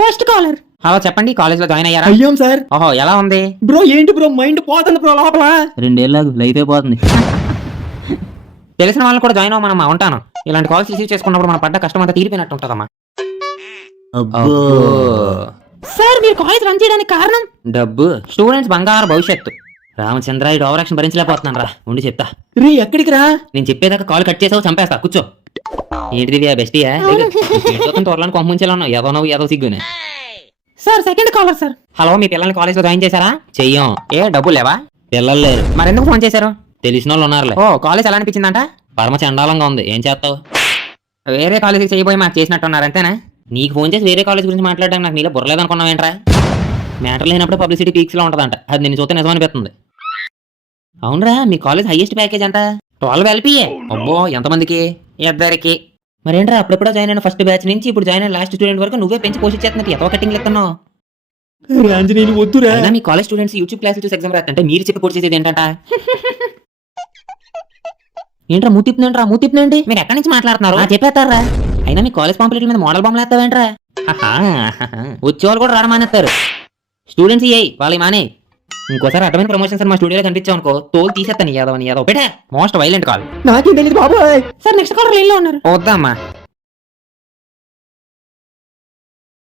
First caller. Hello చెప్పండి, college లో join అయ్యారా? అయ్యాం సార్. ఓహో, ఎలా ఉంది? బ్రో ఏంటి బ్రో మైండ్ పోతుంది బ్రో లోపల. 2 ఏళ్ళకు లైఫ్ అయిపోతుంది. తెలిసిన వాళ్ళని కూడా జాయిన్ అవ్వమమ్మా, ఉంటాను. ఇలాంటి కాల్స్ రిసీవ్ చేసుకున్నప్పుడు మన పడ్డ కష్టం అంతా తీరిపోయినట్టు ఉంటుందమ్మా. అబ్బో. సార్ మీరు కాలేజ్ రన్ చేయడానికి కారణం? డబ్బు, స్టూడెంట్స్ బంగారు భవిష్యత్తు. రామచంద్ర, ఈ ఓవర్ యాక్షన్ భరించలేకపోతున్నాను రా. ఉండి చెప్తా. రే ఎక్కడికి రా? నేను చెప్పేదాకా కాల్ కట్ చేసావు, చంపేస్తా. కూర్చో. ఏంటిది బెస్టియా? త్వరలో పంపించేలా ఉన్నావు. ఏదో నవ్వు ఏదో సిగ్గునే. Sir second caller sir. Hello, మీ పిల్లల్ని కాలేజ్ లో జాయిన్ చేశారా? చెయ్యం. ఏ డబ్బులు లేవా? పిల్లలు లేరు. మరెందుకు ఫోన్ చేశారు? తెలిసిన వాళ్ళు ఉన్నారులే. ఓ, కాలేజ్ ఎలా అనిపించిందంట? పరమ చండాలంగా ఉంది. ఏం చేస్తావు? వేరే కాలేజీకి చేయబోయి మాకు చేసినట్టున్నారు అంతేనా? నీకు ఫోన్ చేసి వేరే కాలేజ్ గురించి మాట్లాడడానికి నాకు నీలో బుర్రలేదనుకున్నావేంట్రా? మ్యాటర్ లేనప్పుడు పబ్లిసిటీ పీక్స్ లో ఉంటదంట. అది నేను చూస్తే నిజమనిపిస్తుంది. అవునరా, మీ కాలేజ్ హైయెస్ట్ ప్యాకేజ్ అంట 12 LPA. అబ్బో, ఎంతమందికి? 2 మరేంట్రా, అప్పుడెప్పుడో జాయిన్ అయిన ఫస్ట్ బ్యాచ్ నుంచి ఇప్పుడు జాయిన్ అయిన లాస్ట్ స్టూడెంట్ వరకు నువ్వే పెంచి పోషించేస్తున్నట్టు ఎంతో కటింగ్ లెక్కన్నావు. ఆంజనేయులు వద్దురా. అయినా మీ కాలేజ్ స్టూడెంట్స్ యూట్యూబ్ క్లాస్ చూసి ఎగ్జామ్ రాస్తుంటే మీరు చెప్పి పోటీ చేసేది ఏంటంట? ఏంట్రా మూతిప్పునేంట్రా? మూతిప్పునేంటి? మీరు ఎక్కడి నుంచి మాట్లాడుతున్నారు? చెప్పేస్తారా? అయినా మీ కాలేజ్ పాంప్లెట్ల మీద మోడల్ బొమ్మలు వేస్తావేంట్రా? వచ్చేవాళ్ళు కూడా రాడమానేస్తారు. స్టూడెంట్స్ వాళ్ళ మానే. ఇంకోసారి అడ్డమైన ప్రమోషన్స్ మా స్టూడియోలో కనిపించావు అనుకో, తోలు తీసేస్తాను. యాదవ్ పెట్టే. Most violent call. నాకేం తెలియదు బాబు. సార్ నెక్స్ట్ కాలర్ లైన్ లో ఉన్నారు. వద్దమ్మా.